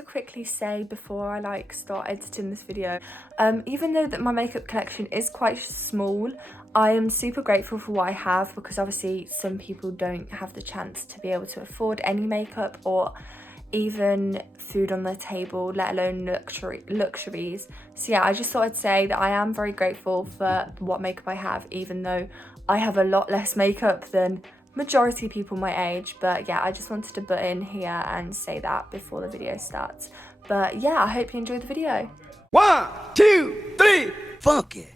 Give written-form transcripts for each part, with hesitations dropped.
to quickly say before I like start editing this video, even though that my makeup collection is quite small, I am super grateful for what I have, because obviously some people don't have the chance to be able to afford any makeup or even food on their table, let alone luxuries. So yeah, I just thought I'd say that I am very grateful for what makeup I have, even though I have a lot less makeup than majority of people my age. But yeah, I just wanted to butt in here and say that before the video starts. But yeah, I hope you enjoyed the video. 1, 2, 3, funk it.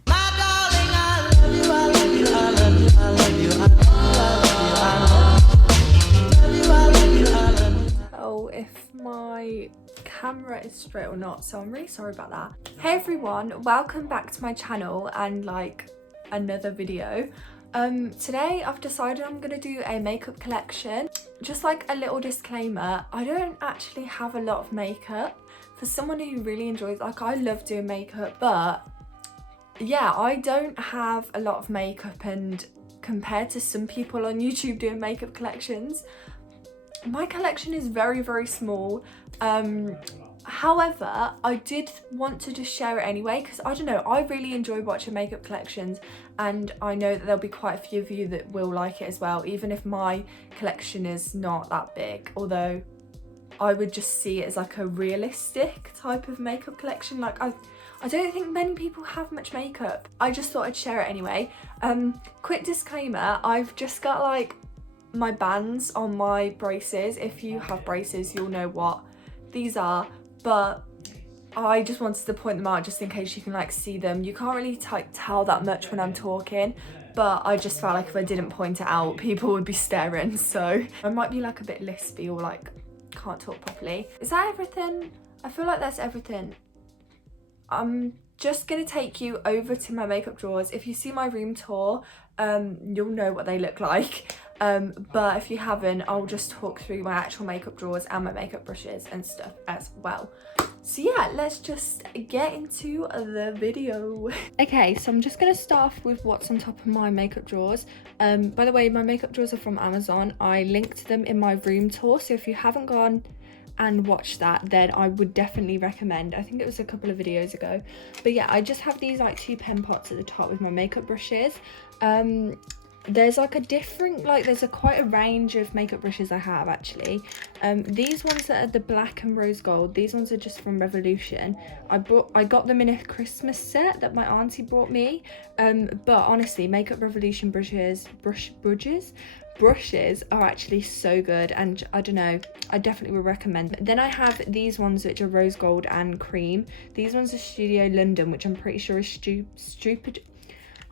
Oh, if my camera is straight or not, so I'm really sorry about that. Hey everyone, welcome back to my channel and like another video. Today I've decided I'm gonna do a makeup collection. Just like a little disclaimer, I don't actually have a lot of makeup. For someone who really enjoys, like, I love doing makeup, but yeah, I don't have a lot of makeup, and compared to some people on YouTube doing makeup collections, my collection is very, very small. However, I did want to just share it anyway, because I don't know, I really enjoy watching makeup collections, and I know that there'll be quite a few of you that will like it as well, even if my collection is not that big, although I would just see it as like a realistic type of makeup collection. Like, I don't think many people have much makeup. I just thought I'd share it anyway. Quick disclaimer, I've just got like my bands on my braces. If you have braces, you'll know what these are, but I just wanted to point them out just in case you can like see them. You can't really tell that much when I'm talking, but I just felt like if I didn't point it out, people would be staring, so I might be like a bit lispy or like can't talk properly. Is that everything? I feel like that's everything. I'm just gonna take you over to my makeup drawers. If you see my room tour, you'll know what they look like, but if you haven't, I'll just talk through my actual makeup drawers and my makeup brushes and stuff as well. So yeah, let's just get into the video. Okay, so I'm just gonna start off with what's on top of my makeup drawers. By the way, my makeup drawers are from Amazon. I linked them in my room tour, so if you haven't gone and watch that, then I would definitely recommend. I think it was a couple of videos ago, but yeah, I just have these like 2 pen pots at the top with my makeup brushes. There's like a different, like there's quite a range of makeup brushes I have actually. These ones that are the black and rose gold, these ones are just from Revolution. I got them in a Christmas set that my auntie brought me, but honestly, Makeup Revolution brushes are actually so good, and I don't know, I definitely would recommend them. Then I have these ones which are rose gold and cream. These ones are Studio London, which I'm pretty sure is stupid.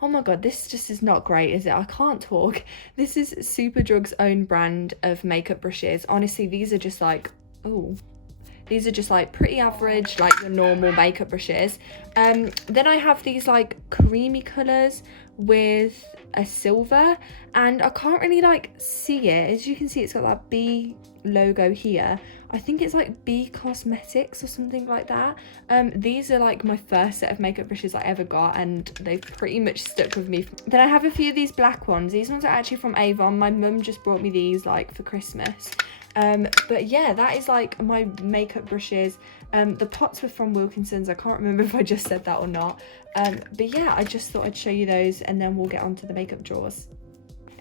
Oh my god, this just is not great, is it? I can't talk. This is Superdrug's own brand of makeup brushes. Honestly, these are just like, oh, these are just like pretty average, like the normal makeup brushes. Then I have these like creamy colours with a silver, and I can't really like see it. As you can see, it's got that B logo here. I think it's like B Cosmetics or something like that. These are like my first set of makeup brushes I ever got, and they've pretty much stuck with me. Then I have a few of these black ones. These ones are actually from Avon. My mum just brought me these like for Christmas. But yeah, that is like my makeup brushes. The pots were from Wilkinson's. I can't remember if I just said that or not. But yeah, I just thought I'd show you those, and then we'll get on to the makeup drawers.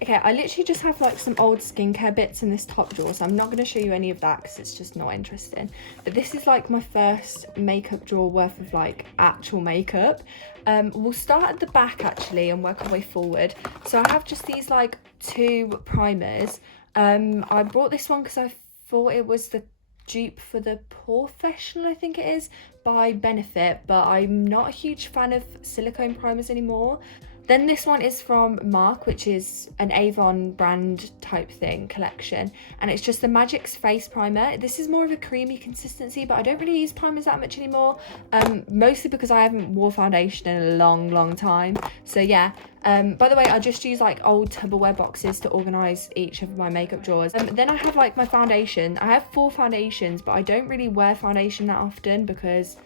Okay, I literally just have like some old skincare bits in this top drawer, so I'm not going to show you any of that because it's just not interesting. But this is like my first makeup drawer worth of like actual makeup. We'll start at the back actually and work our way forward. So I have just these like 2 primers. I bought this one because I thought it was the dupe for the Professional, I think it is, by Benefit, but I'm not a huge fan of silicone primers anymore. Then this one is from Mark, which is an Avon brand type thing collection, and it's just the Magic's face primer. This is more of a creamy consistency, but I don't really use primers that much anymore, mostly because I haven't wore foundation in a long time. So yeah, by the way, I just use like old Tupperware boxes to organize each of my makeup drawers. Then I have like my foundation. I have 4 foundations, but I don't really wear foundation that often because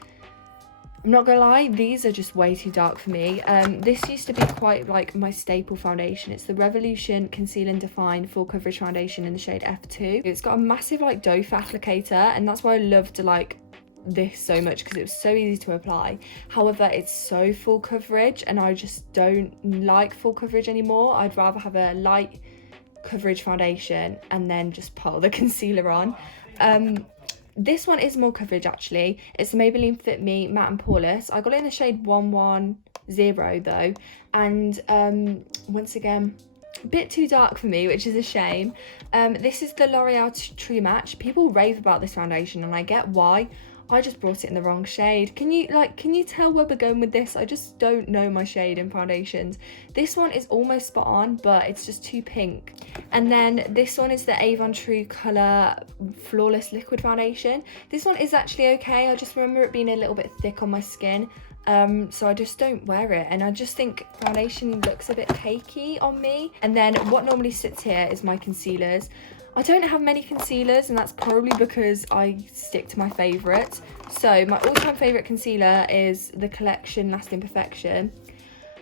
I'm not gonna lie, these are just way too dark for me. This used to be quite like my staple foundation. It's the Revolution Conceal and Define Full Coverage Foundation in the shade F2. It's got a massive like doe applicator, and that's why I loved like this so much, because it was so easy to apply. However, it's so full coverage, and I just don't like full coverage anymore. I'd rather have a light coverage foundation and then just pile the concealer on. This one is more coverage actually. It's the Maybelline Fit Me Matte and Poreless. I got it in the shade 110 though, and once again, a bit too dark for me, which is a shame. This is the L'Oreal True Match. People rave about this foundation, and I get why. I just brought it in the wrong shade. Can you tell where we're going with this? I just don't know my shade in foundations. This one is almost spot on, but it's just too pink. And then this one is the Avon True Colour Flawless Liquid Foundation. This one is actually okay. I just remember it being a little bit thick on my skin. So I just don't wear it, and I just think foundation looks a bit cakey on me. And then what normally sits here is my concealers. I don't have many concealers, and that's probably because I stick to my favourites. So my all-time favourite concealer is the Collection Lasting Perfection.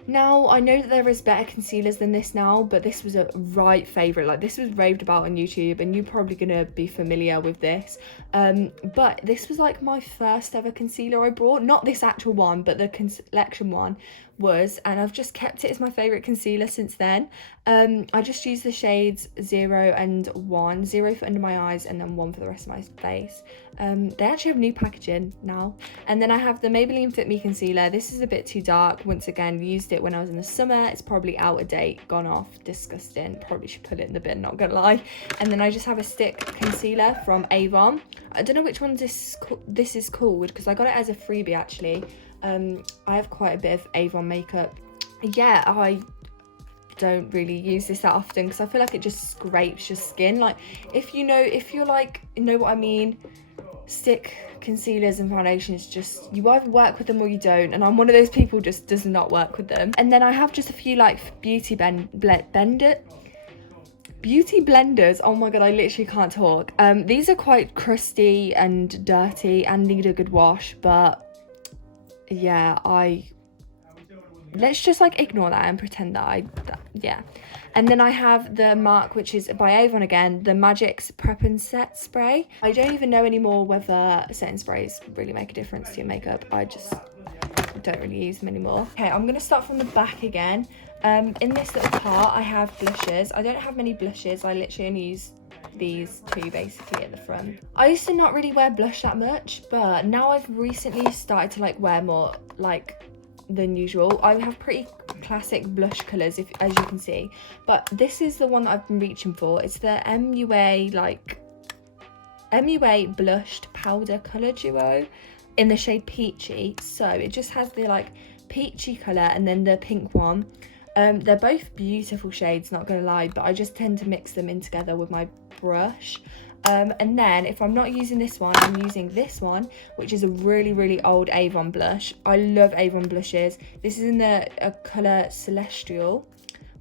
Now, I know that there is better concealers than this now, but this was a right favourite. Like, this was raved about on YouTube, and you're probably going to be familiar with this. But this was like my first ever concealer I bought. Not this actual one, but the Collection one was, and I've just kept it as my favourite concealer since then. I just use the shades 0 and 1. 0 for under my eyes, and then 1 for the rest of my face. They actually have new packaging now. And then I have the Maybelline Fit Me concealer. This is a bit too dark. Once again, used it when I was in the summer. It's probably out of date, gone off, disgusting. Probably should put it in the bin, not gonna lie. And then I just have a stick concealer from Avon. I don't know which one this is called, because I got it as a freebie actually. I have quite a bit of Avon makeup. Yeah, I don't really use this that often, because I feel like it just scrapes your skin. Like, if you're like, you know what I mean, stick concealers and foundations, just, you either work with them or you don't, and I'm one of those people just does not work with them. And then I have just a few like beauty blenders. Oh my god, I literally can't talk. These are quite crusty and dirty and need a good wash, but yeah, let's just like ignore that and pretend that yeah. And then I have the MAC, which is by Avon again, the Magic's Prep and Set Spray. I don't even know anymore whether setting sprays really make a difference to your makeup. I just don't really use them anymore. Okay, I'm gonna start from the back again. In this little part I have blushes. I don't have many blushes. I literally only use these two basically at the front. I used to not really wear blush that much, but now I've recently started to like wear more like than usual. I have pretty classic blush colours, as you can see, but this is the one that I've been reaching for. It's the MUA blushed powder colour duo in the shade Peachy. So it just has the like peachy colour and then the pink one. They're both beautiful shades, not gonna lie, but I just tend to mix them in together with my brush. And then if I'm not using this one, I'm using this one, which is a really old Avon blush. I love Avon blushes. This is in the colour Celestial,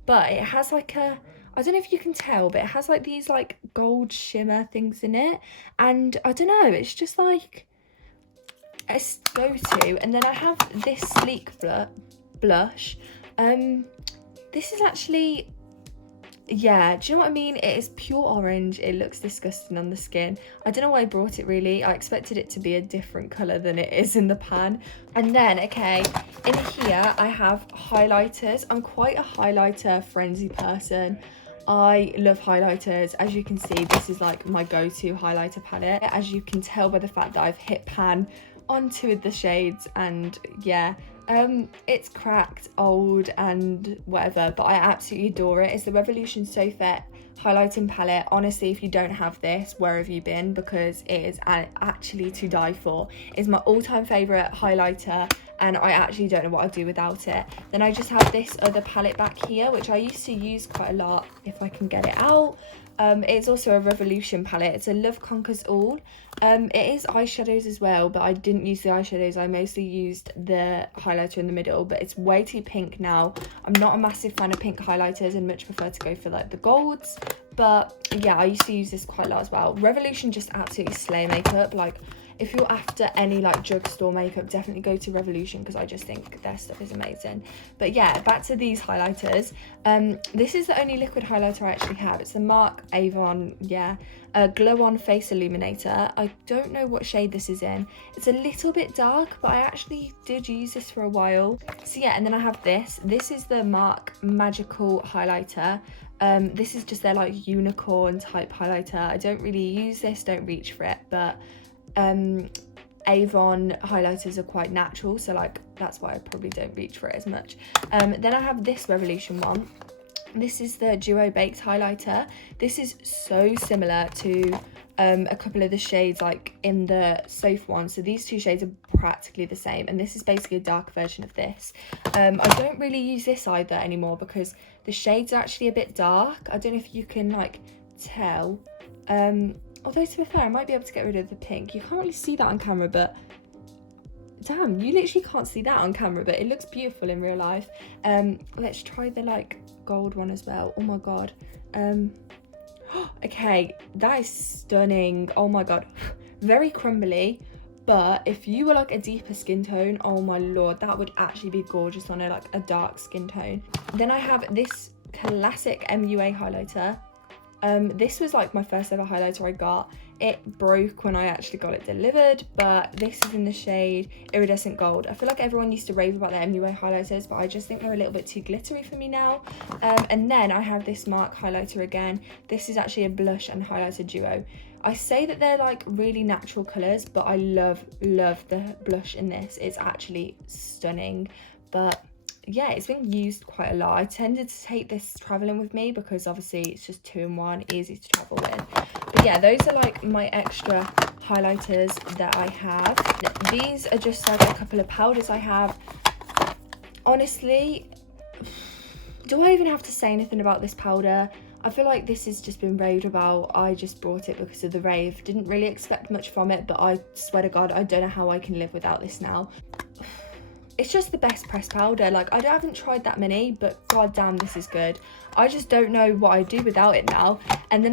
but it has like a, I don't know if you can tell, but it has like these like gold shimmer things in it, and I don't know, it's just like a go-to. And then I have this Sleek blush. This is actually, yeah, do you know what I mean? It is pure orange. It looks disgusting on the skin. I don't know why I brought it really. I expected it to be a different colour than it is in the pan. And then, okay, in here I have highlighters. I'm quite a highlighter frenzy person. I love highlighters. As you can see, this is like my go-to highlighter palette. As you can tell by the fact that I've hit pan on 2 of the shades, and yeah, it's cracked, old and whatever, but I absolutely adore it. It's the Revolution So Fit highlighting palette. Honestly, if you don't have this, where have you been? Because it is actually to die for. It's my all-time favourite highlighter, and I actually don't know what I'd do without it. Then I just have this other palette back here, which I used to use quite a lot if I can get it out. It's also a Revolution palette. It's a Love Conquers All. It is eyeshadows as well, but I didn't use the eyeshadows. I mostly used the highlighter in the middle, but it's way too pink now. I'm not a massive fan of pink highlighters and much prefer to go for like the golds, but yeah, I used to use this quite a lot as well. Revolution just absolutely slay makeup. Like, if you're after any like drugstore makeup, definitely go to Revolution, because I just think their stuff is amazing. But yeah, back to these highlighters. This is the only liquid highlighter I actually have. It's the Mark Avon, Glow On Face Illuminator. I don't know what shade this is in. It's a little bit dark, but I actually did use this for a while. So yeah, and then I have this. This is the Mark Magical Highlighter. This is just their like unicorn type highlighter. I don't really use this, don't reach for it, but Avon highlighters are quite natural, so like that's why I probably don't reach for it as much. Then I have this Revolution one. This is the Duo Baked highlighter. This is so similar to a couple of the shades like in the Soph one. So these two shades are practically the same, and this is basically a dark version of this. I don't really use this either anymore because the shades are actually a bit dark. I don't know if you can like tell. Although to be fair, I might be able to get rid of the pink. You can't really see that on camera, but damn, you literally can't see that on camera, but it looks beautiful in real life. Let's try the like gold one as well. Oh my god. Okay, that is stunning. Oh my god. Very crumbly, but if you were like a deeper skin tone, oh my lord, that would actually be gorgeous on a dark skin tone. Then I have this classic MUA highlighter. This was like my first ever highlighter I got. It broke when I actually got it delivered, but this is in the shade Iridescent Gold. I feel like everyone used to rave about their MUA highlighters, but I just think they're a little bit too glittery for me now. And then I have this Mark highlighter again. This is actually a blush and highlighter duo. I say that they're like really natural colours, but I love the blush in this. It's actually stunning, but yeah, it's been used quite a lot. I tended to take this traveling with me because obviously it's just 2-in-1, easy to travel with. But yeah, those are like my extra highlighters that I have. These are just like a couple of powders I have. Honestly, do I even have to say anything about this powder? I feel like this has just been raved about. I just brought it because of the rave. Didn't really expect much from it, but I swear to God, I don't know how I can live without this now. It's just the best pressed powder. Like, I haven't tried that many, but god damn, this is good. I just don't know what I'd do without it now. And then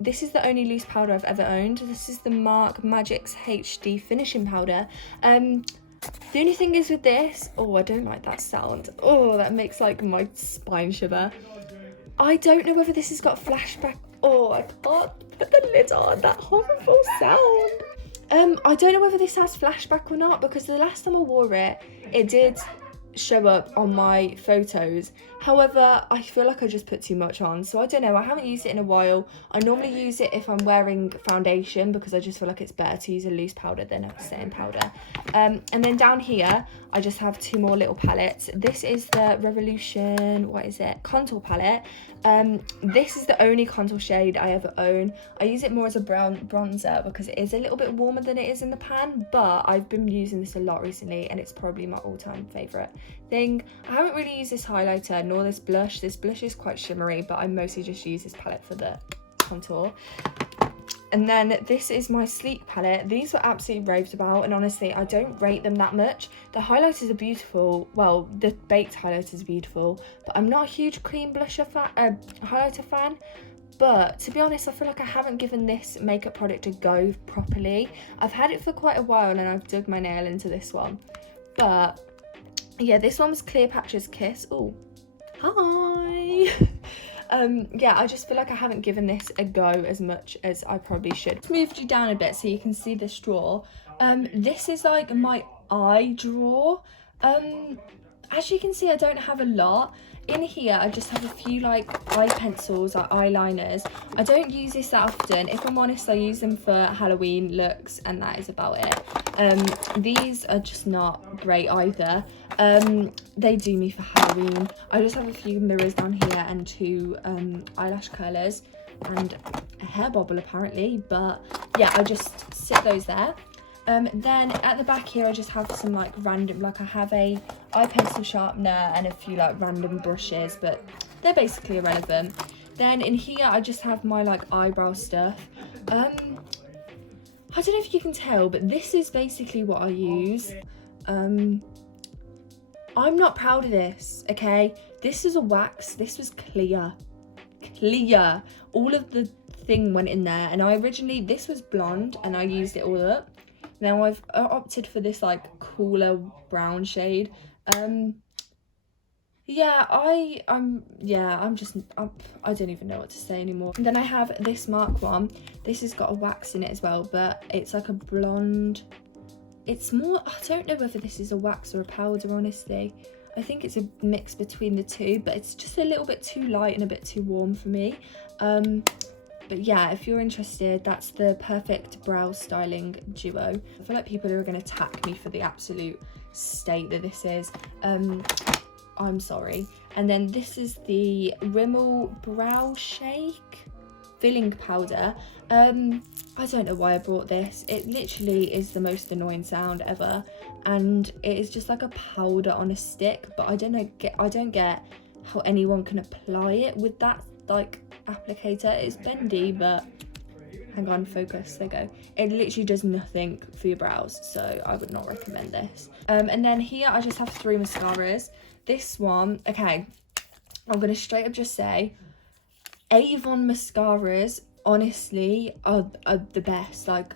this is the only loose powder I've ever owned. This is the Mark Magix HD finishing powder. The only thing is with this, oh, I don't like that sound. Oh, that makes like my spine shiver. I don't know whether this has got flashback. Oh, I can't put the lid on, that horrible sound. I don't know whether this has flashback or not, because the last time I wore it, it did show up on my photos. However, I feel like I just put too much on, so I don't know. I haven't used it in a while. I normally use it if I'm wearing foundation, because I just feel like it's better to use a loose powder than a setting powder. And then down here, I just have two more little palettes. This is the Revolution, what is it? Contour palette. This is the only contour shade I ever own. I use it more as a brown bronzer because it is a little bit warmer than it is in the pan, but I've been using this a lot recently and it's probably my all-time favourite thing. I haven't really used this highlighter nor this blush. This blush is quite shimmery, but I mostly just use this palette for the contour. And then this is my Sleek palette. These were absolutely raved about, and honestly, I don't rate them that much. The highlighters are beautiful. Well, the baked highlighters are beautiful, but I'm not a huge cream blusher highlighter fan. But to be honest, I feel like I haven't given this makeup product a go properly. I've had it for quite a while, and I've dug my nail into this one. But yeah, this one was Cleopatra's Kiss. Oh, hi. Yeah, I just feel like I haven't given this a go as much as I probably should. I've moved you down a bit so you can see this drawer. This is like my eye drawer. As you can see, I don't have a lot. In here, I just have a few like eye pencils or eyeliners. I don't use this that often. If I'm honest, I use them for Halloween looks, and that is about it. These are just not great either. They do me for Halloween. I just have a few mirrors down here and two eyelash curlers and a hair bobble apparently, but yeah, I just sit those there. Then at the back here, I just have some like random, like I have a eye pencil sharpener and a few like random brushes, but they're basically irrelevant. Then in here, I just have my like eyebrow stuff. I don't know if you can tell, but this is basically what I use. I'm not proud of this, okay? This is a wax. This was clear. All of the thing went in there, and this was blonde, and I used it all up. Now I've opted for this like cooler brown shade. Yeah, I don't even know what to say anymore. And then I have this Mark one. This has got a wax in it as well, but it's like a blonde. It's more, I don't know whether this is a wax or a powder, honestly. I think it's a mix between the two, but it's just a little bit too light and a bit too warm for me. But yeah, if you're interested, that's the perfect brow styling duo. I feel like people are going to attack me for the absolute state that this is. I'm sorry. And then this is the Rimmel Brow Shake filling powder. I don't know why I brought this. It literally is the most annoying sound ever, and it is just like a powder on a stick. But I don't get how anyone can apply it with that like applicator. It's bendy, but hang on, focus, there you go. It literally does nothing for your brows, so I would not recommend this. And then here I just have 3 mascaras. This one, okay, I'm gonna straight up just say Avon mascaras honestly are the best. Like,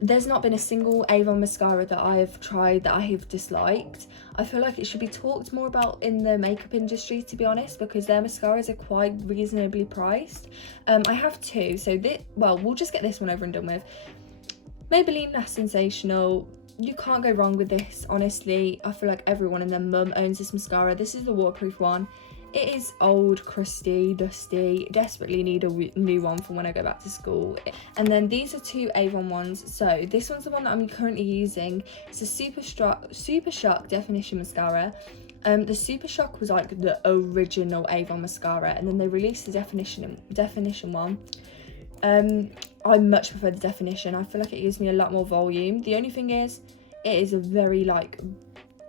there's not been a single Avon mascara that I have tried that I have disliked. I feel like it should be talked more about in the makeup industry, to be honest, because their mascaras are quite reasonably priced. I have 2, so we'll just get this one over and done with. Maybelline Less Sensational. You can't go wrong with this, honestly. I feel like everyone and their mum owns this mascara. This is the waterproof one. It is old, crusty, dusty. Desperately need a new one for when I go back to school. And then these are 2 Avon ones. So this one's the one that I'm currently using. It's a Super Shock Definition Mascara. The Super Shock was like the original Avon mascara, and then they released the Definition one. I much prefer the Definition. I feel like it gives me a lot more volume. The only thing is, it is a very like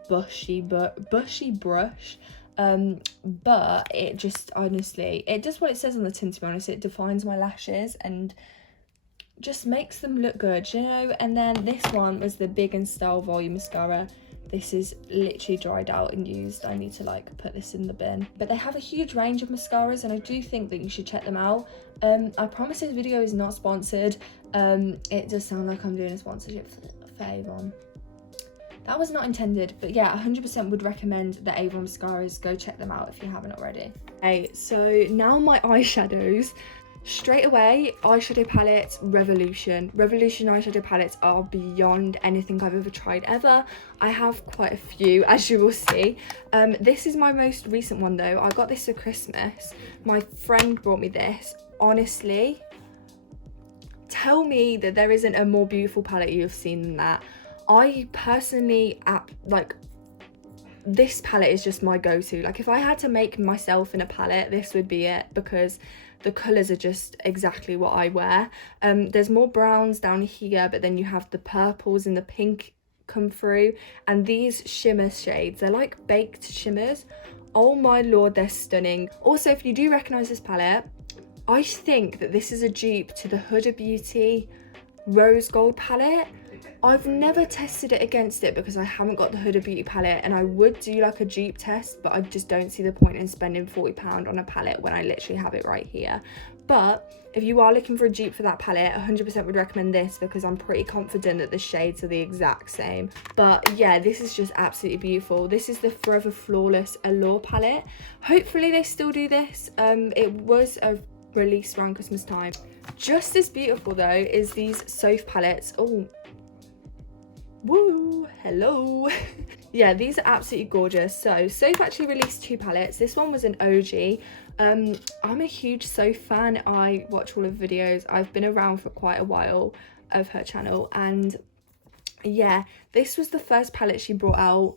bushy brush. But it just, honestly, it does what it says on the tin, to be honest. It defines my lashes and just makes them look good, you know. And then this one was the Big and Style Volume Mascara. This is literally dried out and used. I need to like put this in the bin. But they have a huge range of mascaras, and I do think that you should check them out. I promise this video is not sponsored. It does sound like I'm doing a sponsorship for Avon. That was not intended, but yeah, 100% would recommend the Avon mascaras. Go check them out if you haven't already. Okay, so now my eyeshadows. Straight away, eyeshadow palettes, Revolution eyeshadow palettes are beyond anything I've ever tried ever. I have quite a few, as you will see. This is my most recent one though. I got this for Christmas. My friend brought me this. Honestly, tell me that there isn't a more beautiful palette you've seen than that. I personally, this palette is just my go-to. Like, if I had to make myself in a palette, this would be it, because the colours are just exactly what I wear. There's more browns down here, but then you have the purples and the pink come through, and these shimmer shades, they're like baked shimmers. Oh my lord, they're stunning. Also, if you do recognise this palette, I think that this is a dupe to the Huda Beauty Rose Gold palette. I've never tested it against it because I haven't got the Huda Beauty palette, and I would do like a dupe test, but I just don't see the point in spending £40 on a palette when I literally have it right here. But if you are looking for a dupe for that palette, 100% would recommend this, because I'm pretty confident that the shades are the exact same. But yeah, this is just absolutely beautiful. This is the Forever Flawless Allure palette. Hopefully they still do this. It was a release around Christmas time. Just as beautiful though is these Soph palettes. Oh, woo, hello. Yeah, these are absolutely gorgeous. So Soph actually released 2 palettes. This one was an OG. I'm a huge Soph fan. I watch all of the videos. I've been around for quite a while of her channel, and yeah, this was the first palette she brought out.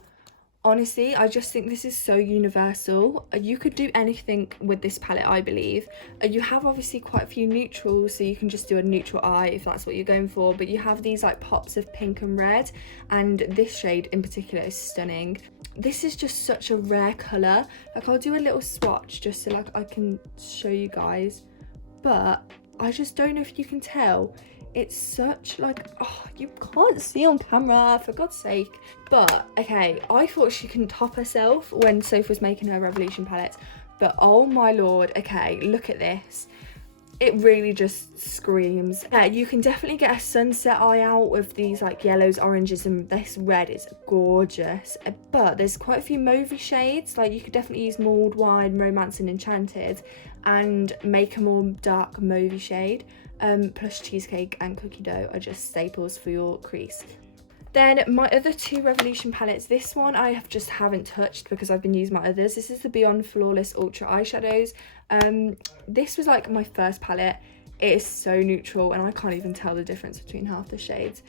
Honestly, I just think this is so universal. You could do anything with this palette, I believe. You have obviously quite a few neutrals, so you can just do a neutral eye if that's what you're going for, but you have these like pops of pink and red, and this shade in particular is stunning. This is just such a rare colour. Like, I'll do a little swatch just so like I can show you guys, but I just don't know if you can tell. It's such like, oh, you can't see on camera, for God's sake. But okay, I thought she couldn't top herself when Soph was making her Revolution palettes, but oh my lord, okay, look at this. it really just screams. You can definitely get a sunset eye out with these like yellows, oranges, and this red is gorgeous. But there's quite a few mauvey shades, like you could definitely use mulled wine, romance and enchanted and make a more dark mauvey shade. Plus cheesecake and cookie dough are just staples for your crease. Then my other two Revolution palettes, this one I haven't touched because I've been using my others. This is the Beyond Flawless Ultra Eyeshadows. This was like my first palette. It is so neutral and I can't even tell the difference between half the shades.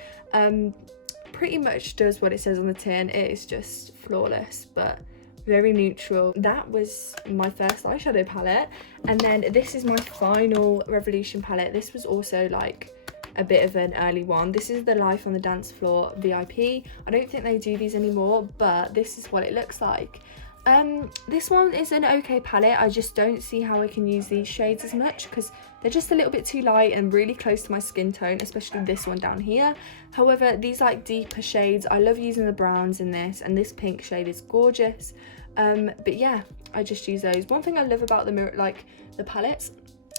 Pretty much does what it says on the tin. It is just flawless, but very neutral. That was my first eyeshadow palette. And then this is my final Revolution palette. This was also like a bit of an early one. This is the Life on the Dance Floor VIP. I don't think they do these anymore, but this is what it looks like. This one is an okay palette. I just don't see how I can use these shades as much because they're just a little bit too light and really close to my skin tone, especially this one down here. However, these like deeper shades, I love using the browns in this, and this pink shade is gorgeous. But yeah, I just use those. One thing I love about the mirror, like the palettes,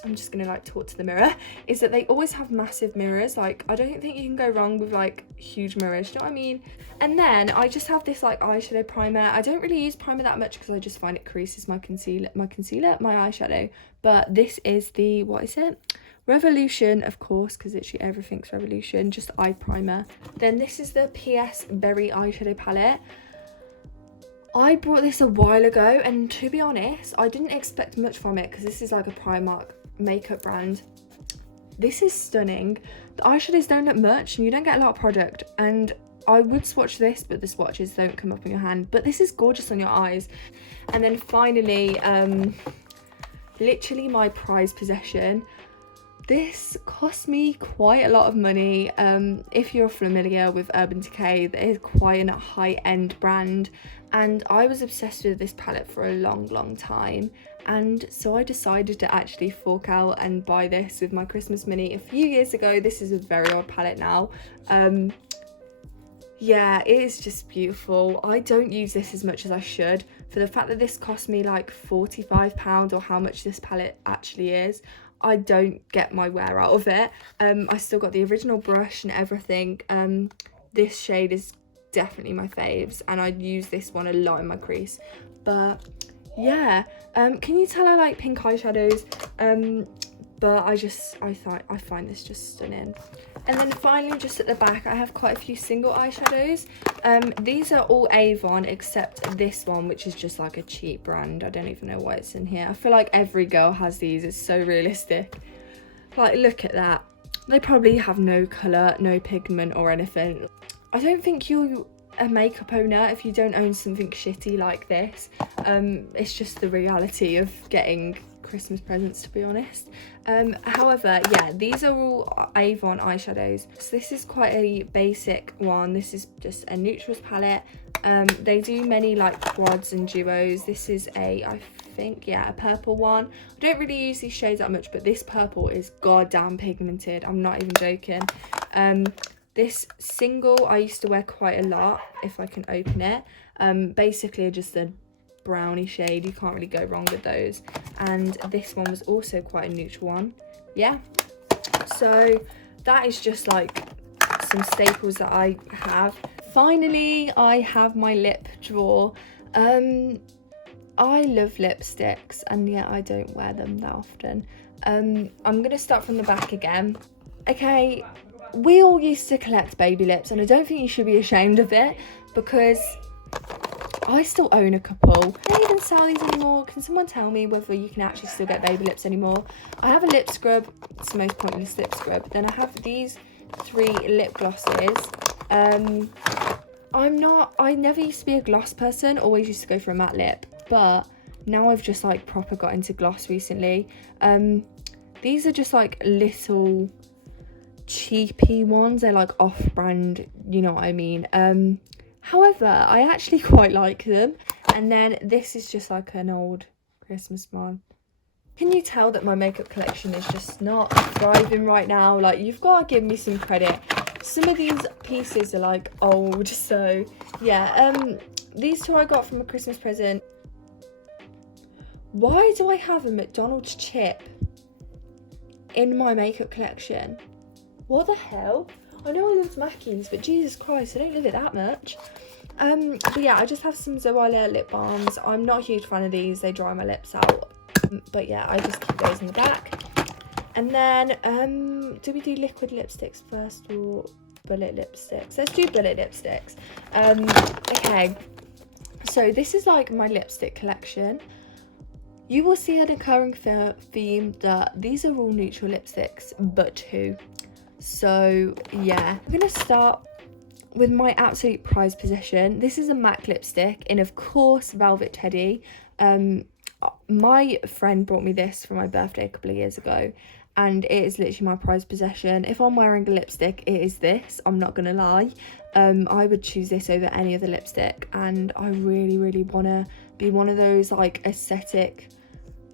I'm just gonna like talk to the mirror, is that they always have massive mirrors. Like I don't think you can go wrong with like huge mirrors, do you know what I mean? And then I just have this like eyeshadow primer. I don't really use primer that much because I just find it creases my eyeshadow. But this is the, what is it? Revolution, of course, because literally everything's Revolution, just eye primer. Then this is the PS Berry eyeshadow palette. I bought this a while ago and to be honest, I didn't expect much from it because this is like a Primark makeup brand. This is stunning. The eyeshadows don't look much and you don't get a lot of product, and I would swatch this but the swatches don't come up in your hand, but this is gorgeous on your eyes. And then finally, literally my prized possession. This cost me quite a lot of money. If you're familiar with Urban Decay, that is quite a high-end brand, and I was obsessed with this palette for a long time, and so I decided to actually fork out and buy this with my Christmas mini a few years ago. This is a very old palette now. Yeah, it is just beautiful. I don't use this as much as I should. For the fact that this cost me like £45 or how much this palette actually is, I don't get my wear out of it. I still got the original brush and everything. This shade is definitely my faves and I use this one a lot in my crease. But yeah, can you tell I like pink eyeshadows? But I find this just stunning. And then finally, just at the back, I have quite a few single eyeshadows. These are all Avon except this one, which is just like a cheap brand. I don't even know why it's in here. I feel like every girl has these. It's so realistic. Like, look at that. They probably have no colour, no pigment or anything. I don't think you're a makeup owner if you don't own something shitty like this. It's just the reality of getting Christmas presents, to be honest. However, yeah, these are all Avon eyeshadows. So this is quite a basic one. This is just a neutrals palette. They do many like quads and duos. This is I think, yeah, a purple one. I don't really use these shades that much, but this purple is goddamn pigmented. I'm not even joking. This single I used to wear quite a lot, if I can open it. Basically just a brownie shade. You can't really go wrong with those. And this one was also quite a neutral one. Yeah, so that is just like some staples that I have. Finally, I have my lip drawer. I love lipsticks and yet I don't wear them that often. I'm gonna start from the back again. Okay, we all used to collect baby lips and I don't think you should be ashamed of it because I still own a couple. Do they even sell these anymore? Can someone tell me whether you can actually still get baby lips anymore? I have a lip scrub. It's the most pointless lip scrub. Then I have these 3 lip glosses. I never used to be a gloss person. Always used to go for a matte lip. But now I've just like proper got into gloss recently. These are just like little cheapy ones. They're like off-brand, you know what I mean. However, I actually quite like them. And then this is just like an old Christmas one. Can you tell that my makeup collection is just not thriving right now? Like, you've got to give me some credit. Some of these pieces are like old, so yeah. These two I got from a Christmas present. Why do I have a McDonald's chip? in my makeup collection. What the hell? I know I loved Mackies, but Jesus Christ, I don't love it that much. But yeah, I just have some Zoila lip balms. I'm not a huge fan of these, they dry my lips out. But yeah, I just keep those in the back. And then, do we do liquid lipsticks first or bullet lipsticks? Let's do bullet lipsticks. Okay, so this is like my lipstick collection. You will see an occurring theme that these are all neutral lipsticks, but 2. So yeah, I'm gonna start with my absolute prized possession. This is a MAC lipstick in, of course, Velvet Teddy. My friend brought me this for my birthday a couple of years ago, and it is literally my prized possession. If I'm wearing a lipstick, it is this, I'm not gonna lie. I would choose this over any other lipstick, and I really want to be one of those like aesthetic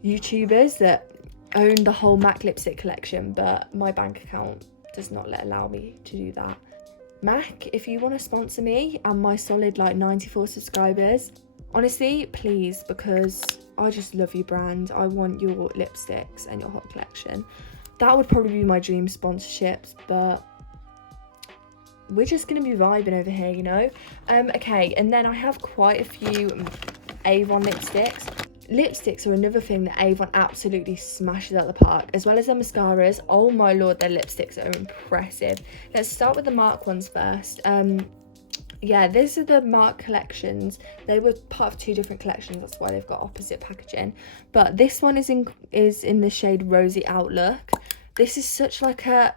YouTubers that own the whole MAC lipstick collection, but my bank account does not allow me to do that. MAC, if you want to sponsor me and my solid like 94 subscribers, honestly, please, because I just love your brand. I want your lipsticks and your hot collection. That would probably be my dream sponsorships, but we're just going to be vibing over here, you know. Okay, and then I have quite a few Avon lipsticks. Lipsticks are another thing that Avon absolutely smashes out the park, as well as their mascaras. Oh my lord, their lipsticks are impressive. Let's start with the MAC ones first. Yeah, these are the MAC collections. They were part of 2 different collections, that's why they've got opposite packaging. But this one is in the shade Rosy Outlook. This is such like a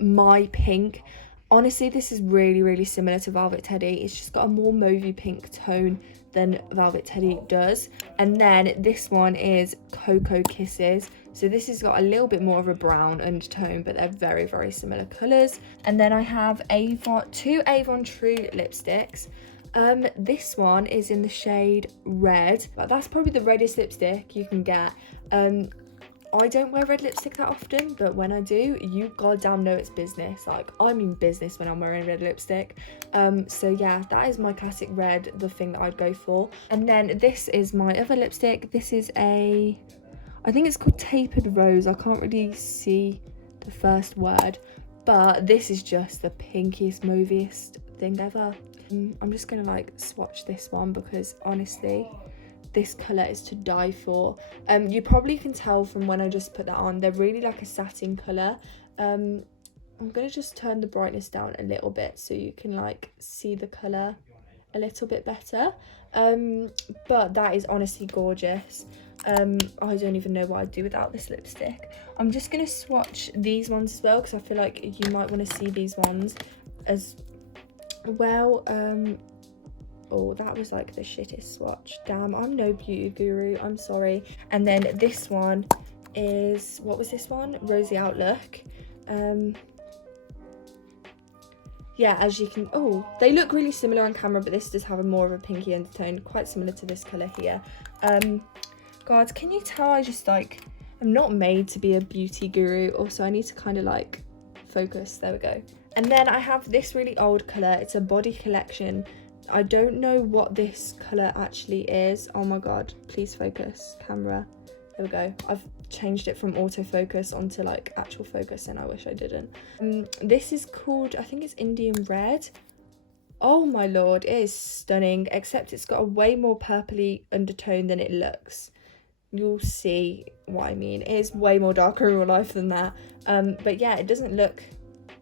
my pink. Honestly, this is really similar to Velvet Teddy. It's just got a more mauvey pink tone than Velvet Teddy does. And then this one is Cocoa Kisses. So this has got a little bit more of a brown undertone, but they're very similar colours. And then I have 2 Avon True lipsticks. This one is in the shade Red, but that's probably the reddest lipstick you can get. I don't wear red lipstick that often, but when I do, you goddamn know it's business. Like, I mean business when I'm wearing red lipstick. So yeah, that is my classic red, the thing that I'd go for. And then this is my other lipstick. This is I think it's called Tapered Rose. I can't really see the first word, but this is just the pinkiest, mauviest thing ever. I'm just gonna like swatch this one because honestly, this colour is to die for. You probably can tell from when I just put that on, they're really like a satin colour. I'm gonna just turn the brightness down a little bit so you can like see the colour a little bit better. But that is honestly gorgeous. I don't even know what I'd do without this lipstick. I'm just gonna swatch these ones as well because I feel like you might want to see these ones as well. Oh, that was like the shittest swatch. Damn, I'm no beauty guru, I'm sorry. And then this one is, what was this one? Rosy Outlook. Yeah, as you can, oh, they look really similar on camera, but this does have a more of a pinky undertone, quite similar to this colour here. God, can you tell I just like, I'm not made to be a beauty guru. Also, I need to kind of like focus, there we go. And then I have this really old colour, it's a body collection. I don't know what this colour actually is. Oh my god, please focus, camera. There we go. I've changed it from autofocus onto like actual focus and I wish I didn't. This is called, I think it's Indian Red. Oh my lord, it is stunning, except it's got a way more purpley undertone than it looks. You'll see what I mean. It is way more darker in real life than that. But yeah, it doesn't look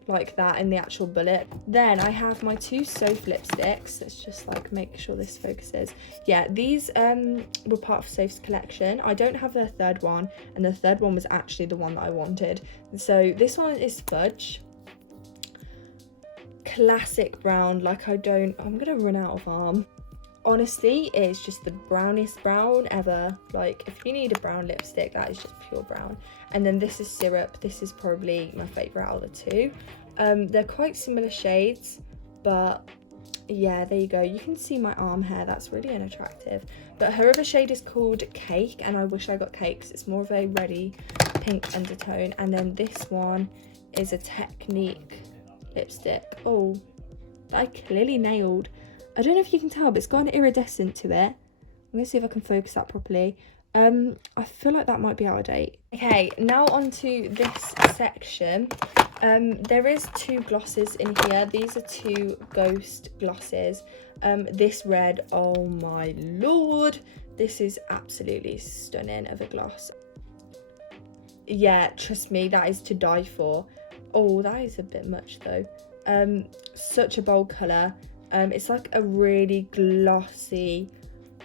like that in the actual bullet. Then I have my 2 Soph lipsticks. Let's just like make sure this focuses. Yeah, these were part of Soph's collection. I don't have their third one, and the third one was actually the one that I wanted. So this one is Fudge. Classic brown, like I'm gonna run out of arm. Honestly, it's just the brownest brown ever. Like, if you need a brown lipstick, that is just pure brown. And then this is Syrup. This is probably my favourite out of the 2. They're quite similar shades, but yeah, there you go. You can see my arm hair. That's really unattractive. But her other shade is called Cake, and I wish I got Cake because it's more of a reddy pink undertone. And then this one is a Technique lipstick. Oh, that I clearly nailed. I don't know if you can tell, but it's got an iridescent to it. I'm gonna see if I can focus that properly. I feel like that might be out of date. Okay, now onto this section. There is 2 glosses in here. These are 2 ghost glosses. This red, oh my lord, this is absolutely stunning of a gloss. Yeah, trust me, that is to die for. Oh, that is a bit much though. Such a bold colour. It's like a really glossy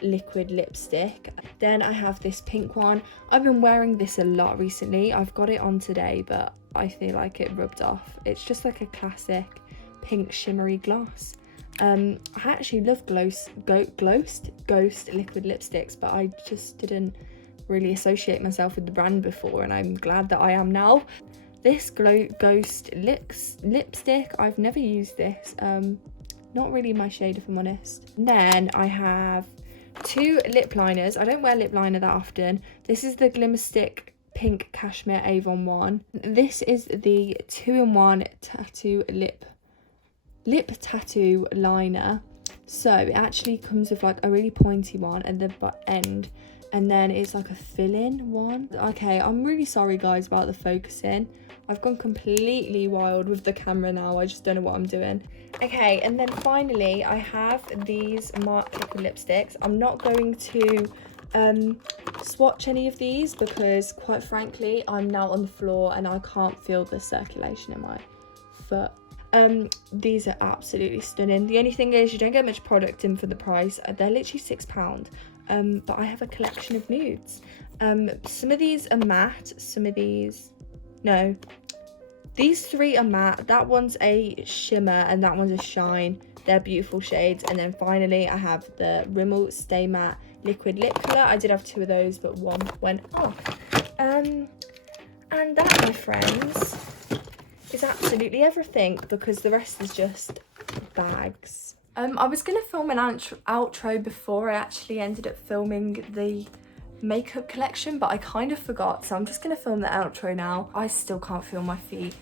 liquid lipstick. Then I have this pink one. I've been wearing this a lot recently. I've got it on today, but I feel like it rubbed off. It's just like a classic pink shimmery gloss. I actually love ghost liquid lipsticks, but I just didn't really associate myself with the brand before, and I'm glad that I am now. This ghost lipstick, I've never used this. Not really my shade, if I'm honest. And then I have 2 lip liners. I don't wear lip liner that often. This is the Glimmer Stick Pink Cashmere Avon one. This is the 2-in-1 tattoo lip tattoo liner. So it actually comes with like a really pointy one at the end, and then it's like a fill-in one. Okay, I'm really sorry guys about the focusing. I've gone completely wild with the camera now. I just don't know what I'm doing. Okay, and then finally I have these MAC liquid lipsticks. I'm not going to swatch any of these because quite frankly I'm now on the floor and I can't feel the circulation in my foot. These are absolutely stunning. The only thing is you don't get much product in for the price. They're literally £6. But I have a collection of nudes. Some of these are matte, some of these no, these 3 are matte. That one's a shimmer and that one's a shine. They're beautiful shades. And then finally I have the Rimmel Stay Matte liquid lip colour. I did have 2 of those, but one went off. And that, my friends, is absolutely everything, because the rest is just bags. I was gonna film an outro before I actually ended up filming the makeup collection, but I kind of forgot, so I'm just gonna film the outro now. I still can't feel my feet.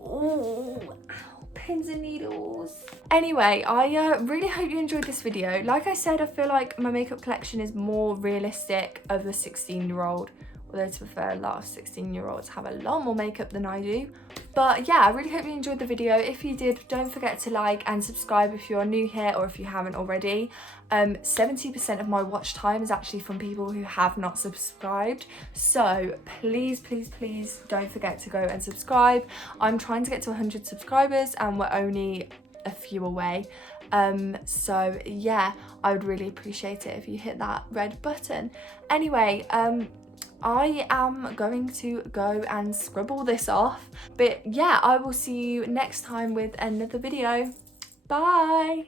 Oh, ow, pins and needles. Anyway, I really hope you enjoyed this video. Like I said, I feel like my makeup collection is more realistic of a 16-year-old, although to be fair, a lot of 16-year-olds have a lot more makeup than I do. But yeah, I really hope you enjoyed the video. If you did, don't forget to like and subscribe if you're new here or if you haven't already. 70% of my watch time is actually from people who have not subscribed. So please, please, please don't forget to go and subscribe. I'm trying to get to 100 subscribers and we're only a few away. So yeah, I would really appreciate it if you hit that red button. Anyway, I am going to go and scribble this off. But yeah, I will see you next time with another video. Bye!